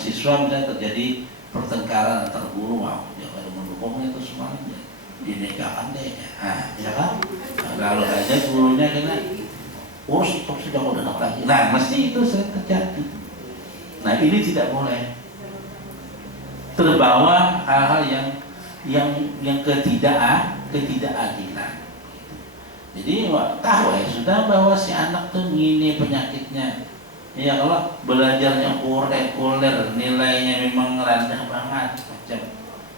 siswa misalnya terjadi pertengkaran antar guru, mau dia kalau mendukungnya itu semuanya dinikahkan deh, ya kan? Nah, kalau aja gurunya kena urus itu sudah mau datang lagi, nah mesti itu sering terjadi. Nah ini tidak boleh terbawa hal-hal yang ketidakadilan. Jadi tahu ya sudah bahwa si anak tuh ini penyakitnya. Ya kalau belajarnya kuler, nilainya memang rendah banget macam.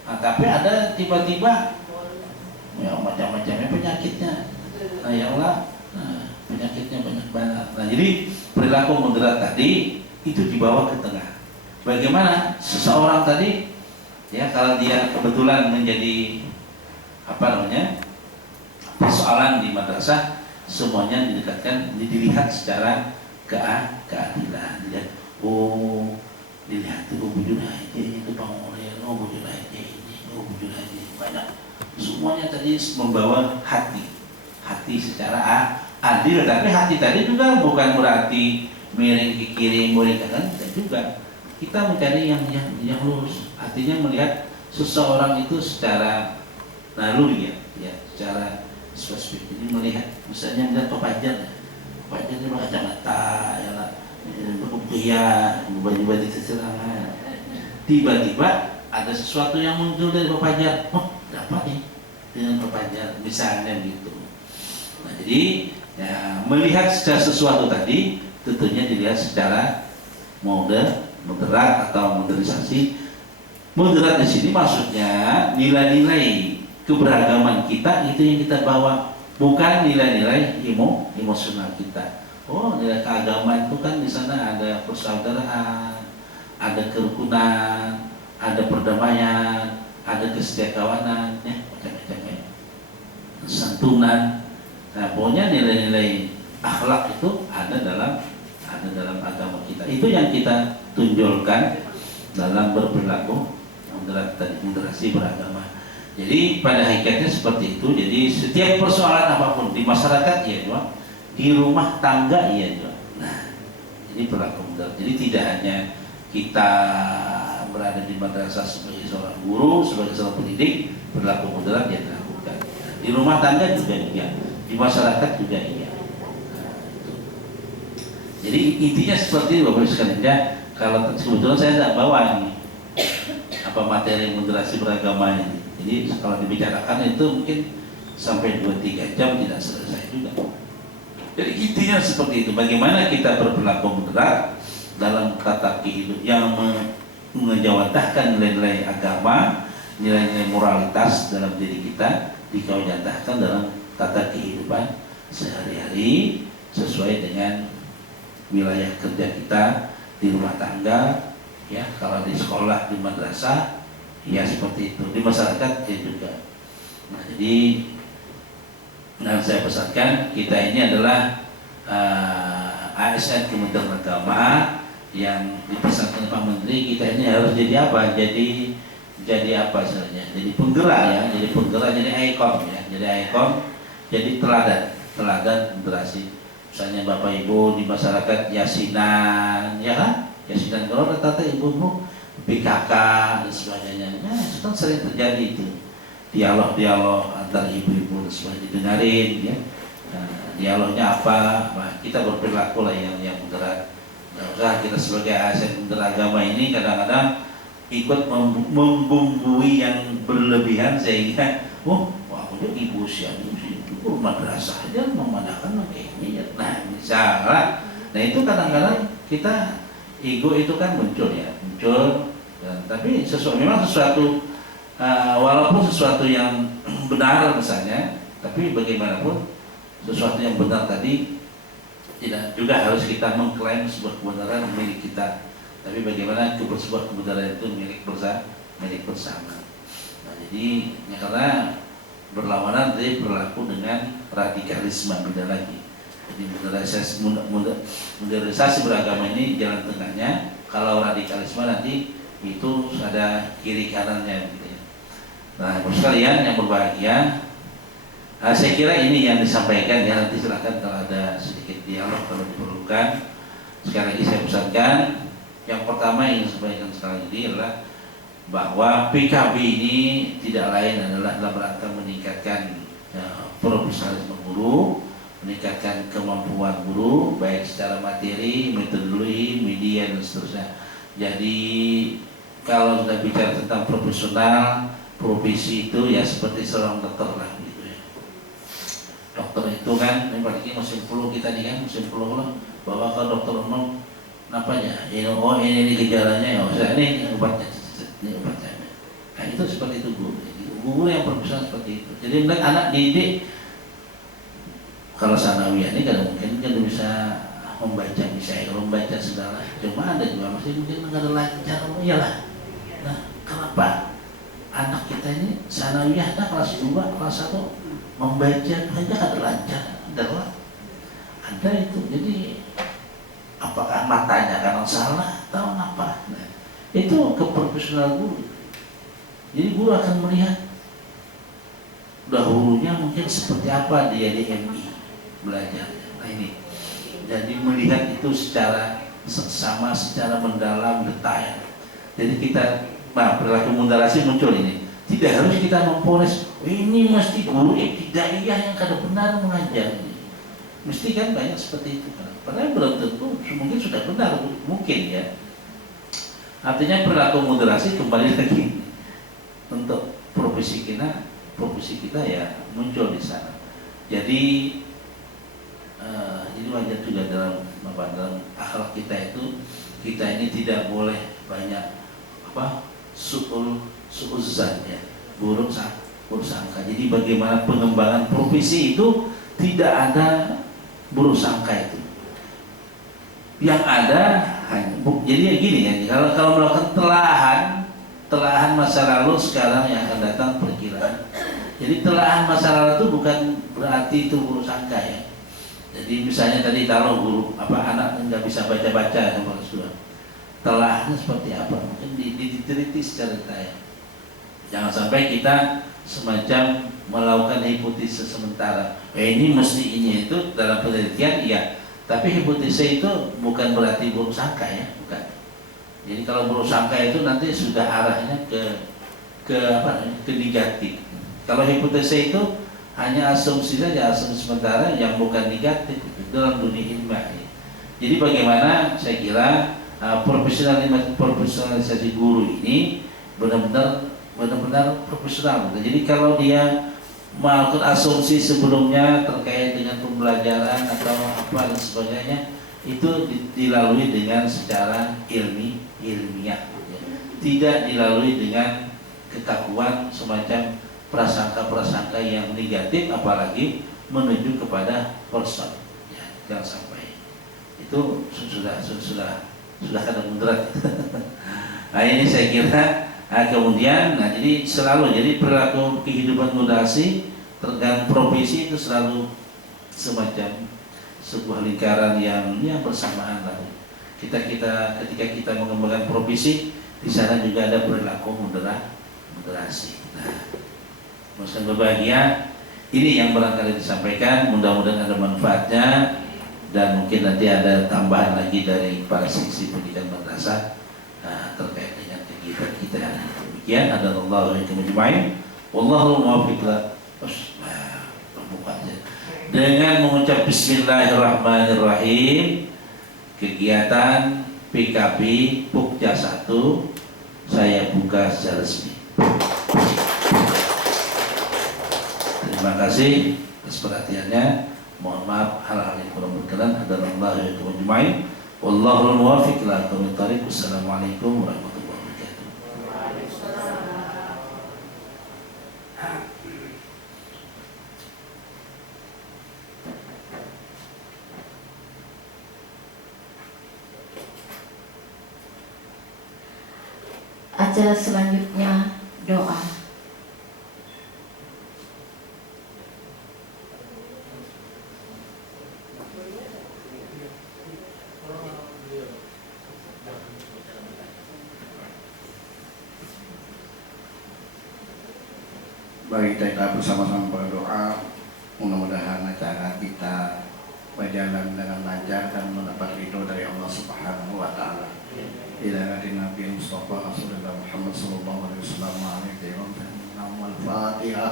Nah, tapi ada tiba-tiba ya macam-macamnya penyakitnya. Nah ya Allah, penyakitnya banyak banget. Nah jadi perilaku moderat tadi itu dibawa ke tengah. Bagaimana seseorang tadi ya kalau dia kebetulan menjadi persoalan di madrasah, semuanya didekatkan, dilihat secara keadilan. Dilihat, dilihat bujur aja itu pengorel, bujur aja ini, bujur aja ini, banyak. Semuanya tadi membawa hati secara adil, tapi hati tadi juga bukan berarti miring ke kiri, miring ke kanan, juga kita mencari yang lurus. Artinya melihat seseorang itu secara naluri ya secara spesifik. Jadi melihat, misalnya melihat pepajar ini kacamata, ya lah, berkupiah, baju-baju seserangan. Tiba-tiba ada sesuatu yang muncul dari pepajar. Dapat nih dengan pepajar, misalnya gitu. Nah jadi ya, melihat secara sesuatu tadi tentunya dilihat secara moderat atau modernisasi. Moderat di sini maksudnya nilai-nilai keberagaman kita itu yang kita bawa, bukan nilai-nilai emosional kita. Nilai keagamaan itu kan di sana ada persaudaraan, ada kerukunan, ada perdamaian, ada kesetiakawanan, ya macam-macamnya, santunan. Nah, pokoknya nilai-nilai akhlak itu ada dalam agama kita. Itu yang kita tunjukkan dalam berperilaku moderasi beragama. Jadi pada hakikatnya seperti itu. Jadi setiap persoalan apapun di masyarakat ya juga, di rumah tangga ya juga. Nah, ini perilaku moderat. Jadi tidak hanya kita berada di madrasah sebagai seorang guru, sebagai seorang pendidik, perilaku moderat yang dilakukan. Di rumah tangga juga iya, di masyarakat juga iya. Nah, itu. Jadi intinya seperti itu Bapak Ibu sekalian ya. Kalau kebetulan saya tidak bawa ini materi moderasi beragama ini. Jadi kalau dibicarakan itu mungkin sampai 2-3 jam tidak selesai juga. Jadi intinya seperti itu. Bagaimana kita berperilaku moderat dalam tata kehidupan yang mengejawantahkan nilai-nilai agama, nilai-nilai moralitas dalam diri kita, dikawanyatahkan dalam tata kehidupan sehari-hari sesuai dengan wilayah kerja kita, di rumah tangga, ya kalau di sekolah, di madrasah, ya seperti itu. Di masyarakat ya juga. Nah jadi, saya pesankan kita ini adalah ASN Kementerian Agama yang dipesankan Pak Menteri. Kita ini harus jadi apa? Jadi apa sebenarnya? Jadi penggerak ya. Jadi penggerak, jadi ikon ya. Jadi ikon, jadi teladan moderasi. Misalnya Bapak Ibu di masyarakat yasinan, ya kan? Yasinan kalau rata-rata ibu-ibu PKK dan sebagainya, ya itu kan sering terjadi itu dialog antar ibu-ibu supaya didengarin ya. Nah, dialognya apa? Nah, kita berperilaku lah yang moderat. Nah, kita sebagai ASN beragama ini kadang-kadang ikut membumbui yang berlebihan sehingga aku tuh ibu itu madrasah aja memandangkan kayak ini ya. Nah misalnya, nah itu kadang-kadang kita ego itu kan muncul, tapi memang sesuatu walaupun sesuatu yang benar misalnya, tapi bagaimanapun sesuatu yang benar tadi tidak juga harus kita mengklaim sebuah kebenaran milik kita, tapi bagaimana sebuah kebenaran itu milik bersama. Nah jadi karena berlawanan dari berlaku dengan radikalisme beda lagi. Jadi modernisasi beragama ini jalan tengahnya. Kalau radikalisme nanti itu ada kiri kanannya gitu ya. Nah, Bapak sekalian yang berbahagia, saya kira ini yang disampaikan ya. Nanti silakan kalau ada sedikit dialog kalau diperlukan. Sekali lagi saya pesankan Yang pertama yang sampaikan sekali ini adalah bahwa PKB ini tidak lain adalah dalam rangka meningkatkan profesionalisme guru, meningkatkan kemampuan guru baik secara materi, metodologi, media dan seterusnya. Jadi kalau sudah bicara tentang profesional, profesi itu ya seperti seorang dokter lah gitu ya. Dokter itu kan, apalagi musim flu kita nih kan, musim flu lah, bahwa kalau dokter umum napanya, ini gejalanya ya, ini obatnya, ini obatnya. Nah itu seperti itu guru yang profesional seperti itu. Jadi anak didik kalau sanawiyah ini kan mungkin bisa membaca, kalau membaca segala, cuma ada juga masih mungkin nggak ada lancar, iyalah. Nah kenapa anak kita ini sanawiyah kelas 2, kelas 1 membaca hanya ada lancar, ada itu. Jadi apakah matanya karena salah atau apa? Nah, itu keprofesional guru. Jadi guru akan melihat dahulunya mungkin seperti apa dia di MI belajar. Nah ini, jadi melihat itu secara seksama, secara mendalam, detail. Jadi kita, perilaku moderasi muncul ini. Tidak harus kita memponis, ini mesti guru ibtidaiyah yang kada benar mengajar. Mesti kan banyak seperti itu. Padahal belum tentu, mungkin sudah benar, mungkin ya. Artinya perilaku moderasi kembali lagi untuk profesi kita ya muncul di sana. Jadi wajar juga dalam akhlak kita itu, kita ini tidak boleh banyak suuzan ya, buruk sangka. Jadi bagaimana pengembangan profesi itu tidak ada buruk sangka itu. Yang ada hanya jadi gini ya, kalau melakukan telahan masa lalu, sekarang yang akan datang perkiraan. Jadi telahan masa lalu itu bukan berarti itu buruk sangka ya. Jadi misalnya tadi kalau guru anak nggak bisa baca-baca nomor 2, telahnya seperti apa? Mungkin diteliti secara detail. Jangan sampai kita semacam melakukan hipotesis sementara. Ini mesti ini itu dalam penelitian iya. Tapi hipotesa itu bukan berarti buruk sangka ya, bukan. Jadi kalau buruk sangka itu nanti sudah arahnya ke negatif. Kalau hipotesa itu hanya asumsi saja, asumsi sementara yang bukan negatif dalam dunia ilmiah. Jadi bagaimana saya kira profesionalisasi guru ini benar-benar profesional. Jadi kalau dia melakukan asumsi sebelumnya terkait dengan pembelajaran atau apa dan sebagainya, itu dilalui dengan secara ilmiah, tidak dilalui dengan kekakuan semacam prasangka-prasangka yang negatif, apalagi menuju kepada person. Ya, jangan sampai itu sudah kada mudarat. Nah ini saya kira. Kemudian, jadi selalu jadi perilaku kehidupan moderasi tergantung profesi itu selalu semacam sebuah lingkaran yang bersamaan lah. Ketika kita mengembangkan profesi, di sana juga ada perilaku moderasi. Nah, maksudnya berbahagia, ini yang barangkali disampaikan. Mudah-mudahan ada manfaatnya dan mungkin nanti ada tambahan lagi dari para seksi pendidikan madrasah terkait dengan kegiatan kita. Demikian, adalallahu ajmain. Wallahu muwaffiq. Dengan mengucap bismillahirrahmanirrahim, kegiatan PKB Pokja 1 saya buka secara resmi. Terima kasih atas perhatiannya. Mohon maaf hal-hal yang kurang berkenan. Adalallahu ajmain. Wallahu muwaffiq ila aqwamit thariq. Wassalamualaikum warahmatullahi wabarakatuh. Acara selanjutnya doa. Mari kita bersama-sama berdoa, mudah-mudahan acara kita berjalan dengan lancar dan mendapat ridho dari Allah Subhanahu wa Ta'ala. إلى هدي النبي المصطفى رسول الله محمد صلى الله عليه وسلم عليه الفاتحة.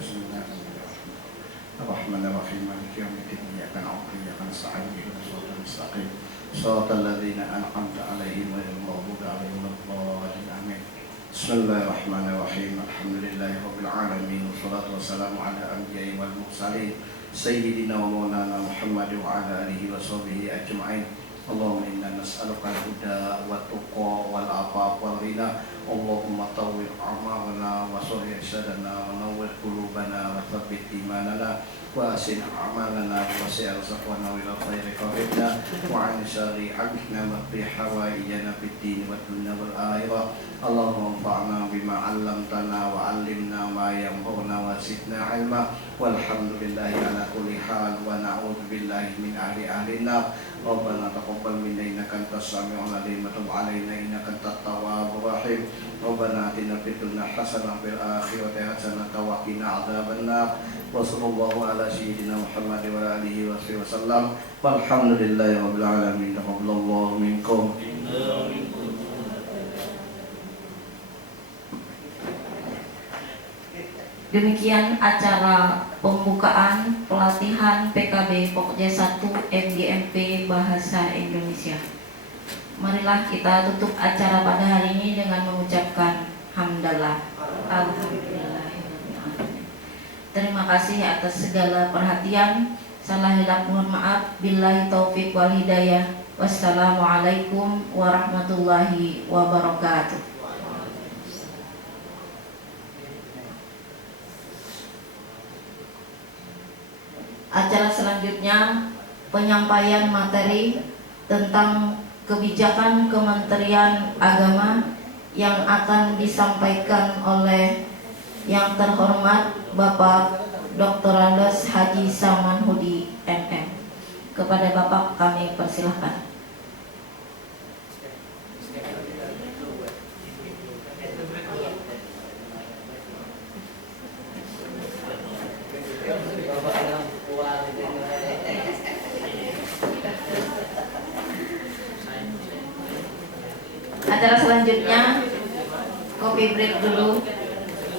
بسم الله الرحمن الرحيم مالك يوم الدين إياك نعبد وإياك نستعين اهدنا الصراط المستقيم صراط الذين أنعمت عليهم غير المغضوب عليهم ولا الضالين آمين. بسم الله الرحمن الرحيم الحمد لله رب العالمين والصلاة والسلام على الأنبياء والمرسلين سيدنا ومولانا محمد وعلى آله وصحبه أجمعين. اللهم إنا نسألك الهدى والتقى والعفاف والغنى. اللهم طول أعمارنا وصلح أجسادنا ونور قلوبنا وثبت إيماننا وأحسن أعمالنا ووسع رزقنا وإلى الخير قربنا وعن شر عنكنا واقض حوائجنا في الدين والدنيا والآخرة. اللهم انفعنا بما علمتنا وعلمنا ما ينفعنا وزدنا علما والحمد لله على كل حال ونعوذ بالله من أهل النار. ربنا تقبل منا إنك أنت السميع العليم وتب علينا إنك أنت التواب الرحيم. ربنا آتنا في الدنيا حسنة وفي الآخرة حسنة وقنا عذاب النار. وصلى الله على سيدنا محمد وعلى آله وصحبه وسلم والحمد لله رب العالمين. تقبل الله منكم. Demikian acara pembukaan pelatihan PKB Pokja 1 MGMP Bahasa Indonesia. Marilah kita tutup acara pada hari ini dengan mengucapkan hamdalah. Alhamdulillah. Terima kasih atas segala perhatian. Salah hilap mohon maaf. Billahi taufik wal hidayah. Wassalamualaikum warahmatullahi wabarakatuh. Acara selanjutnya penyampaian materi tentang kebijakan Kementerian Agama yang akan disampaikan oleh yang terhormat Bapak Dr. Andes Haji Saman Hudi MM. Kepada Bapak kami persilahkan. Acara selanjutnya kopi break dulu.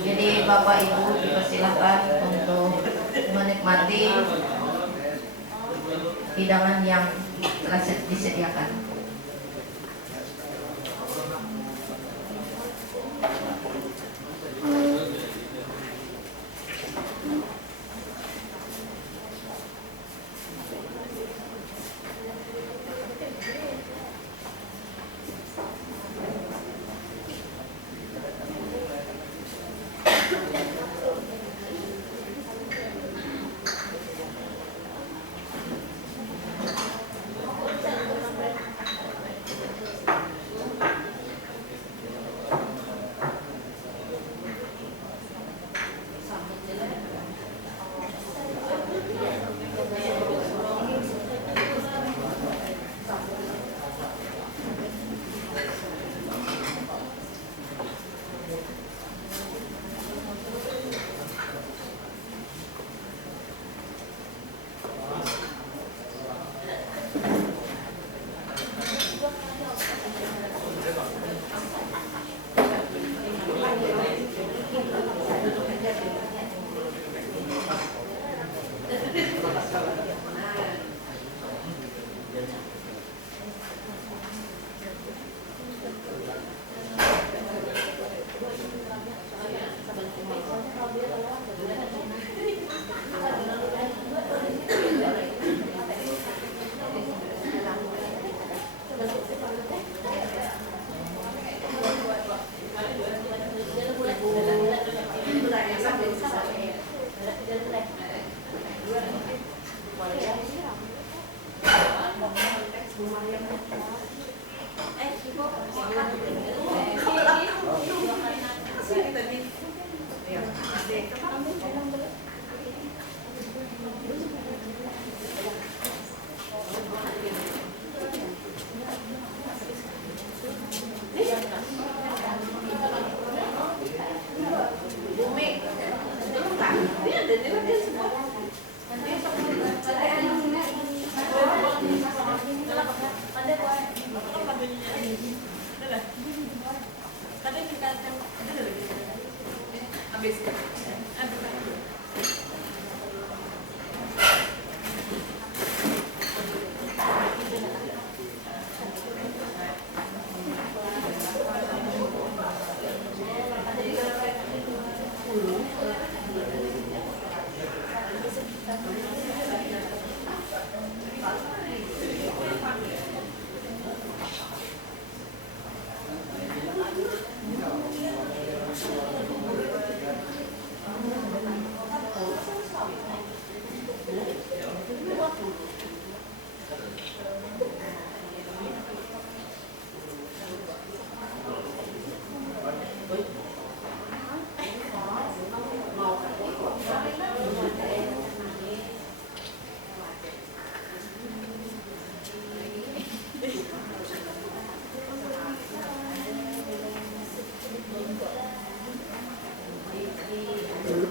Jadi Bapak Ibu dipersilakan untuk menikmati hidangan yang telah disediakan.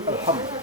Alhamdulillah.